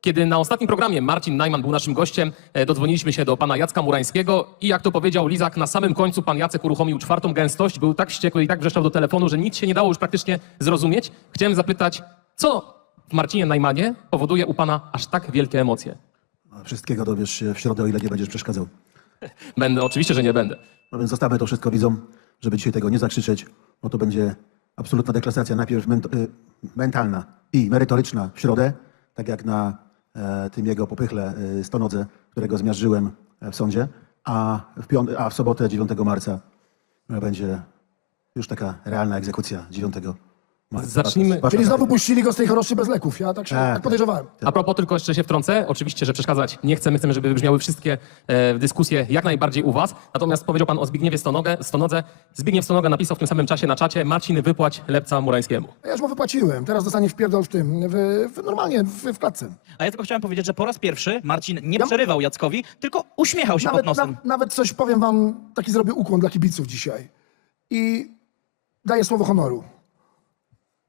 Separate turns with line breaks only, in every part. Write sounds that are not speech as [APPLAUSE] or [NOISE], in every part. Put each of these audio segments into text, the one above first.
Kiedy na ostatnim programie Marcin Najman był naszym gościem, e, dodzwoniliśmy się do pana Jacka Murańskiego i jak to powiedział Lizak, na samym końcu pan Jacek uruchomił czwartą gęstość, był tak ściekły i tak wrzeszczał do telefonu, że nic się nie dało już praktycznie zrozumieć. Chciałem zapytać, co w Marcinie Najmanie powoduje u pana aż tak wielkie emocje?
Wszystkiego dowiesz się w środę, o ile nie będziesz przeszkadzał.
Będę, oczywiście, że nie będę.
No więc zostawmy to wszystko widzom, żeby dzisiaj tego nie zakrzyczeć, No to będzie absolutna deklaracja najpierw mentalna i merytoryczna w środę, tak jak na tym jego popychle stonodze, którego zmiażdżyłem w sądzie, a w, piąte, a w, sobotę 9 marca będzie już taka realna egzekucja 9
Zacznijmy. Zacznijmy. Czyli znowu puścili go z tej choroby bez leków. Ja tak się a, tak podejrzewałem.
Tak. A propos, tylko jeszcze się wtrącę. Oczywiście, że przeszkadzać nie chcemy. Chcemy, żeby brzmiały wszystkie e, dyskusje jak najbardziej u Was. Natomiast powiedział Pan o Zbigniewie Stonogę, Stonodze. Zbigniew Stonoga napisał w tym samym czasie na czacie Marcin, wypłać lepca Murańskiemu.
A ja już mu wypłaciłem. Teraz zostanie wpierdol w tym. W, w, normalnie, w, w klatce.
A ja tylko chciałem powiedzieć, że po raz pierwszy Marcin nie ja... przerywał Jackowi, tylko uśmiechał się nawet, pod na,
nawet coś powiem Wam, taki zrobię ukłon dla kibiców dzisiaj. I daję słowo honoru.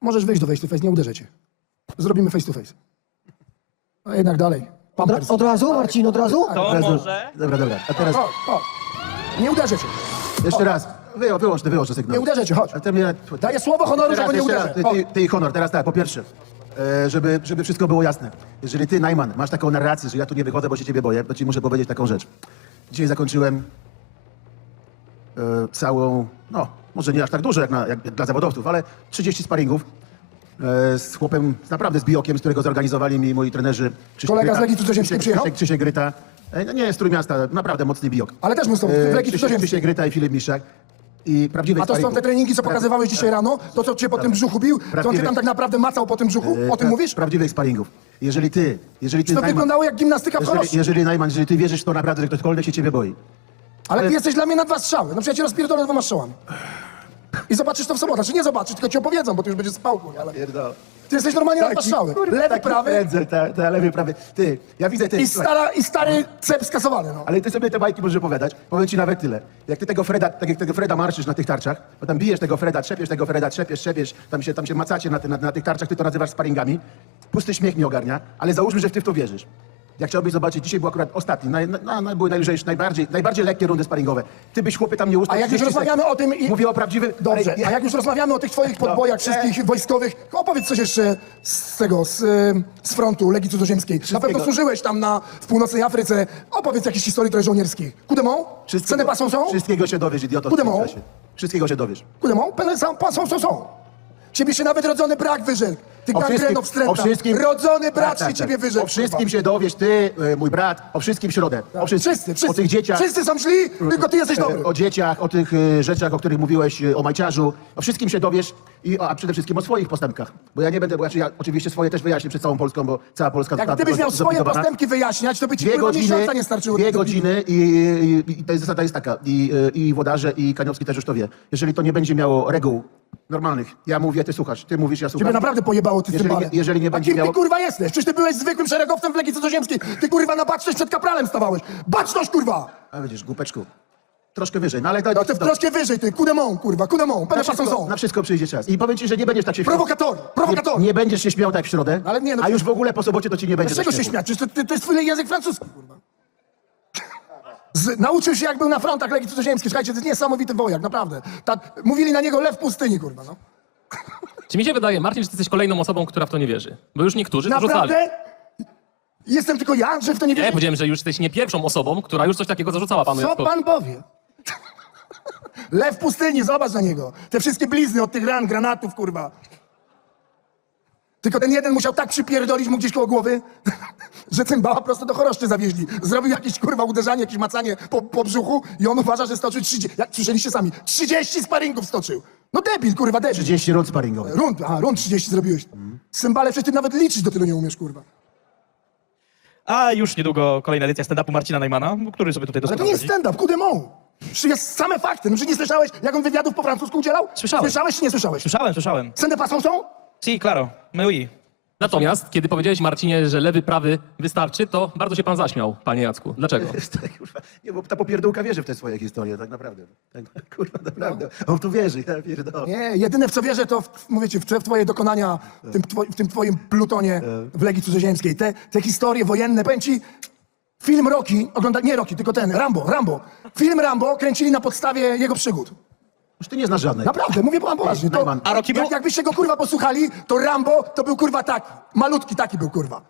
Możesz wyjść do face to face, nie uderzycie. Zrobimy face to face. A jednak dalej.
Pampers. Od, od razu, Marcin, od razu?
To dobrze.
Dobra, dobra.
A teraz. O, o. Nie uderzycie.
Jeszcze o. raz. Wy, wyłącz, wyłącz ten sygnał.
Nie uderzycie. cię, mnie... Daję słowo honoru, że go nie uderzy. Ty,
ty, ty honor, teraz tak, po pierwsze. Żeby, żeby wszystko było jasne. Jeżeli ty, Najman, masz taką narrację, że ja tu nie wychodzę, bo się ciebie boję, to ci muszę powiedzieć taką rzecz. Dzisiaj zakończyłem całą, no, może nie aż tak dużo jak, na, jak dla zawodowców, ale 30 sparingów e, z chłopem, z naprawdę z biokiem, z którego zorganizowali mi moi trenerzy.
Krzyś kolega Gryta, z Legii Cudzoziemskiej przyjechał?
Krzysiek, Krzysiek Gryta. No nie, jest Trójmiasta, naprawdę mocny biok.
Ale też muszą w Legii Cudzoziemskiej.
Krzysiek Gryta i Filip Miszak. I prawdziwe
sparingu. A to są te treningi, co pokazywałeś dzisiaj ta, rano? To, co cię po ta, ta, tym brzuchu bił? To on cię ta, tam tak naprawdę macał po tym brzuchu? Ta, o tym ta, mówisz?
Prawdziwych sparingów. Jeżeli ty, jeżeli ty...
To najman... wyglądało jak gimnastyka w jeżeli,
jeżeli, Najman, jeżeli ty wierzysz to naprawdę, że ktokolwiek się ciebie boi.
Ale... ale ty jesteś dla mnie na dwa strzały. No przecież ja cię rozpierdolę dwoma strzałami. I zobaczysz to w sobotę. Znaczy nie zobaczysz, tylko ci opowiedzą, bo ty już będziesz spał, mój, ale... Ty jesteś normalnie taki, na dwa strzały. Kurde, lewy, prawy.
Wędzę, lewy, prawy. Ty, ja widzę ten...
I, słuchaj. stara, i stary no. cep skasowany, no.
Ale ty sobie te bajki możesz opowiadać. Powiem ci nawet tyle. Jak ty tego Freda, tak tego Freda marszysz na tych tarczach, bo tam bijesz tego Freda, trzepiesz tego Freda, trzepiesz, trzepiesz, tam się, tam się macacie na, ty, na, na, tych tarczach, ty to nazywasz sparingami. Pusty śmiech mi ogarnia, ale załóżmy, że w ty w to wierzysz. Jak chciałbyś zobaczyć, dzisiaj był akurat ostatni, naj, na, na, były najlżejsze, najbardziej, najbardziej, najbardziej lekkie rundy sparringowe. Ty byś chłopie tam nie ustał.
A jak już sekund. rozmawiamy o tym i...
Mówię o prawdziwym...
Dobrze, Ale... a jak już rozmawiamy o tych twoich podbojach no, wszystkich e... wojskowych, opowiedz coś jeszcze z tego, z, z frontu Legii Cudzoziemskiej. Wszystkiego... Na pewno służyłeś tam na, w północnej Afryce, opowiedz jakieś historie trochę żołnierskiej. Kudemą? Ceny pasą są?
Wszystkiego się dowiesz, idioto. Kudemą? Wszystkiego się dowiesz.
Kudemą? Pasą są, są, są. Ciebie się nawet rodzony brak wyżek. Ty gangreno wstręta. Rodzony brat tak, się tak, ciebie wyrzekł.
O wszystkim kurwa. się dowiesz, ty, mój brat, o wszystkim w środę.
Tak. O wszystkim. O wszyscy, tych dzieciach. Wszyscy są szli? tylko ty jesteś dobry. E,
o dzieciach, o tych rzeczach, o których mówiłeś, o majciarzu. O wszystkim się dowiesz, i, a przede wszystkim o swoich postępkach. Bo ja nie będę, bo ja, ja oczywiście swoje też wyjaśnię przed całą Polską, bo cała Polska...
Jak gdybyś miał zobigowana. swoje postępki wyjaśniać, to by ci dwie godziny, miesiąca nie starczyło.
Dwie godziny i, i ta zasada jest, ta jest taka. I, i Wodarze, i Kaniowski też już to wie. Jeżeli to nie będzie miało reguł normalnych, ja mówię, ty słuchasz, ty mówisz, ja słucham.
naprawdę pojebał zostało nie,
jeżeli kim
ty kurwa jesteś? Czyż ty byłeś zwykłym szeregowcem w Legii Cudzoziemskiej? Ty kurwa na no, baczność przed kapralem stawałeś! Baczność kurwa!
A widzisz, głupeczku. Troszkę wyżej, no ale... Do,
no ty troszkę wyżej ty, kudemą kurwa, kudemą, będę są.
Na wszystko przyjdzie czas i powiem ci, że nie będziesz tak się
śmiał. Prowokator, Prowokator.
Nie, nie, będziesz się śmiał tak w środę, ale nie, no, a co... już w ogóle po sobocie to ci nie a będzie.
Dlaczego się śmiać? To, to, to jest twój język francuski, kurwa. Z... nauczył się jak był na frontach Legii Cudzoziemskiej, słuchajcie, to jest niesamowity wojak, naprawdę. Ta... mówili na niego lew pustyni, kurwa, no.
Czy mi się wydaje, Marcin, że ty jesteś kolejną osobą, która w to nie wierzy? Bo już niektórzy Naprawdę?
to Naprawdę? Jestem tylko ja, że w to nie wierzę?
Nie, powiedziałem, że już jesteś nie pierwszą osobą, która już coś takiego zarzucała panu
Co pan to... powie? [LAUGHS] Lew w pustyni, zobacz na niego. Te wszystkie blizny od tych ran, granatów, kurwa. Tylko ten jeden musiał tak przypierdolić mu gdzieś koło głowy, że cymbała prosto do choroszczy zawieźli. Zrobił jakieś kurwa uderzanie, jakieś macanie po, po brzuchu i on uważa, że stoczył 30. Jak słyszeliście sami, 30 sparingów stoczył. No debil, kurwa, debil.
30 rund sparingowych.
Rund, a rund 30 zrobiłeś. Mm. Symbale przecież ty nawet liczyć do tylu nie umiesz, kurwa.
A już niedługo kolejna edycja stand-upu Marcina Najmana, który sobie tutaj to Ale to
nie stand de czy jest stand-up, kudy mą! Przecież same faktem, no, czy nie słyszałeś, jak on wywiadów po francusku udzielał?
Słyszałem. Słyszałeś czy nie słyszałeś? Słyszałem, słyszałem. Sende pas Si, claro. Me oui. Natomiast, kiedy powiedziałeś Marcinie, że lewy, prawy wystarczy, to bardzo się pan zaśmiał, panie Jacku. Dlaczego? Tak,
nie, bo ta popierdółka wierzy w te swoje historie, tak naprawdę. Tak, kurwa, naprawdę. No. On tu wierzy, ja pierdolę.
Nie, jedyne w co wierzę, to w, mówię ci, w, twoje dokonania, w tym, w tym, twoim plutonie w Legii Cudzoziemskiej. Te, te historie wojenne, powiem ci, film roki ogląda, nie roki, tylko ten, Rambo, Rambo. Film Rambo kręcili na podstawie jego przygód.
Już ty nie znasz żadnej.
Naprawdę, mówię wam poważnie. To, to, A Rocky był... jak, był... Jakbyście go kurwa posłuchali, to Rambo to był kurwa taki, Malutki taki był kurwa.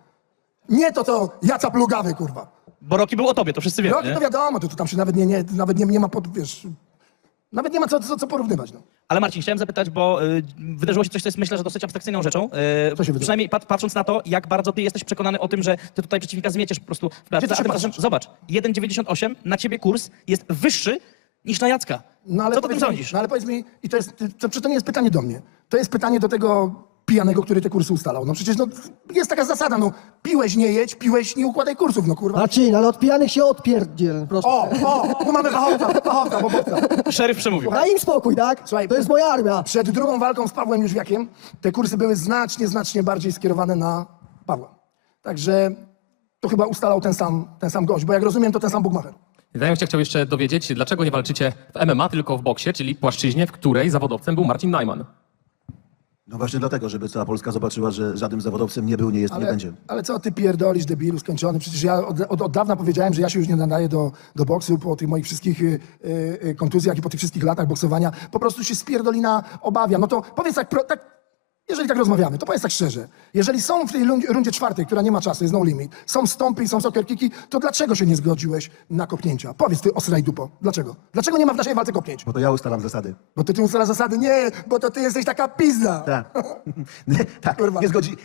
Nie to to jaca plugawy kurwa.
Bo roki był o tobie, to wszyscy wiemy. Rocky
nie? to wiadomo, to, to tam się nawet nie, nie, nawet, nie, nie pod, wiesz, nawet nie, ma pod. nawet nie ma co, porównywać. No.
Ale Marcin, chciałem zapytać, bo y, wydarzyło się coś, co jest myślę, że dosyć abstrakcyjną rzeczą. Y, przynajmniej pat patrząc na to, jak bardzo ty jesteś przekonany o tym, że ty tutaj przeciwnika zmieciesz po prostu w pracy. Patrząc, patrząc, zobacz, 1,98 na ciebie kurs jest wyższy niż na Jacka. No ale Co powiedz, ty tym sądzisz? Mi,
ty no ale powiedz mi, i to jest, to, czy to nie jest pytanie do mnie? To jest pytanie do tego pijanego, który te kursy ustalał. No przecież no, jest taka zasada, no piłeś nie jedź, piłeś nie układaj kursów, no kurwa.
Znaczy, no, ale od pijanych się odpierdziel.
O, o, no mamy fachowca, fachowca, bobowca.
Szeryf przemówił. Uch,
Daj im spokój, tak? Słuchaj, to jest moja armia.
Przed drugą walką z Pawłem już jakim, te kursy były znacznie, znacznie bardziej skierowane na Pawła. Także to chyba ustalał ten sam, ten sam gość, bo jak rozumiem, to ten sam Bugmacher.
Zanim się chciałbym jeszcze dowiedzieć, dlaczego nie walczycie w MMA, tylko w boksie, czyli płaszczyźnie, w której zawodowcem był Marcin Najman.
No właśnie dlatego, żeby cała Polska zobaczyła, że żadnym zawodowcem nie był, nie jest, nie ale, nie będzie.
Ale co ty pierdolisz, debilu skończony? Przecież ja od, od, od, dawna powiedziałem, że ja się już nie nadaję do, do boksu po tych moich wszystkich y, y, y kontuzjach i po tych wszystkich latach boksowania. Po prostu się spierdolina obawia. No to powiedz tak, pro, tak jeżeli tak rozmawiamy, to powiedz tak szczerze. Jeżeli są w tej rundzie czwartej, która nie ma czasu, jest no limit, są stąpy i są sokierkiki, to dlaczego się nie zgodziłeś na kopnięcia? Powiedz ty, osraj dupo, dlaczego? Dlaczego nie ma w naszej walce kopnięć?
Bo to ja ustalam zasady.
Bo ty, ty ustalasz zasady? Nie, bo to ty jesteś taka pizda.
Tak, [LAUGHS] ta. Kurwa. nie zgodzi...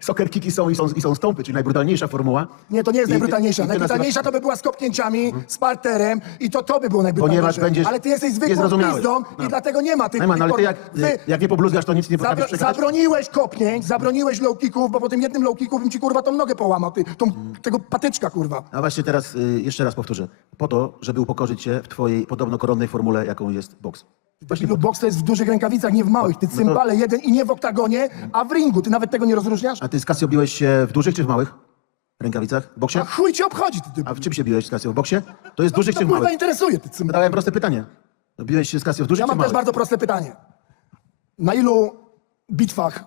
sokierkiki są i, są i są stąpy, czyli najbrutalniejsza formuła.
Nie, to nie jest I, najbrutalniejsza. I, i to najbrutalniejsza to, nazywasz... to by była z kopnięciami, z parterem i to to by było najbrutalniejsze. Ponieważ będziesz... Ale ty jesteś zwykłą pizdą no. i no. dlatego nie ma tych... Nie
ma, no, no import... ty, jak, ty jak, nie pobluzgasz, to nic nie potrafisz
za zabroniłeś kopnięć, zabroniłeś low kicków, bo po tym jednym low kicku bym ci kurwa tą nogę połamał, ty, tą, hmm. tego patyczka kurwa.
A właśnie teraz y, jeszcze raz powtórzę, po to, żeby upokorzyć się w twojej podobno koronnej formule, jaką jest boks.
Właśnie po... To. boks to jest w dużych rękawicach, nie w małych, a, ty cymbale no to... jeden i nie w oktagonie, a w ringu, ty nawet tego nie rozróżniasz?
A ty z Casio biłeś się w dużych czy w małych? Rękawicach? W boksie? A
chuj ci obchodzi ty, ty.
A w by... czym się biłeś z Casio? W boksie? To jest no duży czy mały? To
małych. interesuje ty cymbale.
Dałem proste pytanie. To biłeś się z Casio w dużych Ja
mam czy małych? też bardzo proste pytanie. Na ilu bitwach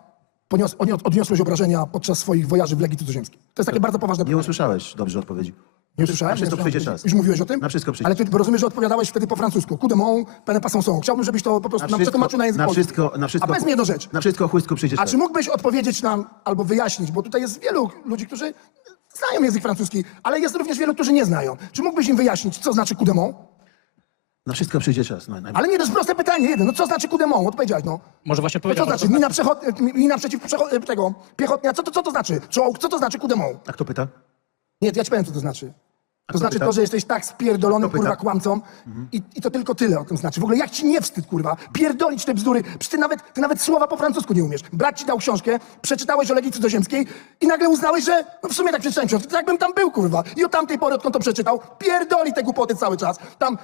poniosłeś, odniosłeś obrażenia podczas swoich wojaży w Legii Cudzoziemskiej. To jest takie bardzo poważne nie
pytanie. Nie usłyszałeś dobrze odpowiedzi. Nie usłyszałem? Na ja wszystko przyjdzie czas. czas. Już mówiłeś o tym? Na wszystko przyjdzie. Ale
ty rozumiesz, że odpowiadałeś wtedy po francusku. Kudemą, pene pas są. Chciałbym, żebyś to po prostu na wszystko, nam przetłumaczył na język na
wszystko, polski. A na wszystko,
A powiedz mi jedną rzecz.
Na wszystko chłystko przyjdzie czas.
A czy mógłbyś odpowiedzieć nam albo wyjaśnić, bo tutaj jest wielu ludzi, którzy znają język francuski, ale jest również wielu, którzy nie znają. Czy mógłbyś im wyjaśnić, co znaczy kudemą?
Na wszystko przyjdzie czas. No.
Ale nie, to jest proste pytanie, jeden. No co znaczy kudemą? Odpowiedziałeś, no.
Może właśnie powiedzieć.
Co, co to, znaczy? to znaczy? Mina, przechod... Mina przeciw przechod... tego piechotnia. Co to, co to znaczy? Czołg? Co to znaczy kudemą? A kto pyta? Nie, to ja ci powiem, co to znaczy. To A znaczy to, że jesteś tak spierdolony, kurwa, kłamcą mm -hmm. i, i to tylko tyle o tym znaczy. W ogóle jak ci nie wstyd, kurwa, pierdolić te bzdury, przecież ty nawet, ty nawet słowa po francusku nie umiesz. Brat ci dał książkę, przeczytałeś o Legii Cudzoziemskiej i nagle uznałeś, że no, w sumie tak przeczytałem, jakbym tam był, kurwa, i od tamtej pory, odkąd to przeczytał, pierdoli te głupoty cały czas. Tam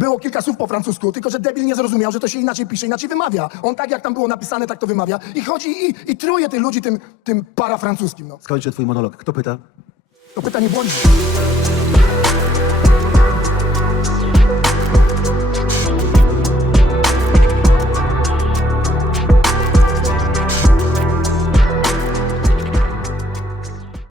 było kilka słów po francusku, tylko że debil nie zrozumiał, że to się inaczej pisze, inaczej wymawia. On tak, jak tam było napisane, tak to wymawia. I chodzi i, i truje tych ludzi tym, tym parafrancuskim, no.
Skończę twój monolog. Kto pyta?
Kto pyta nie błądzi.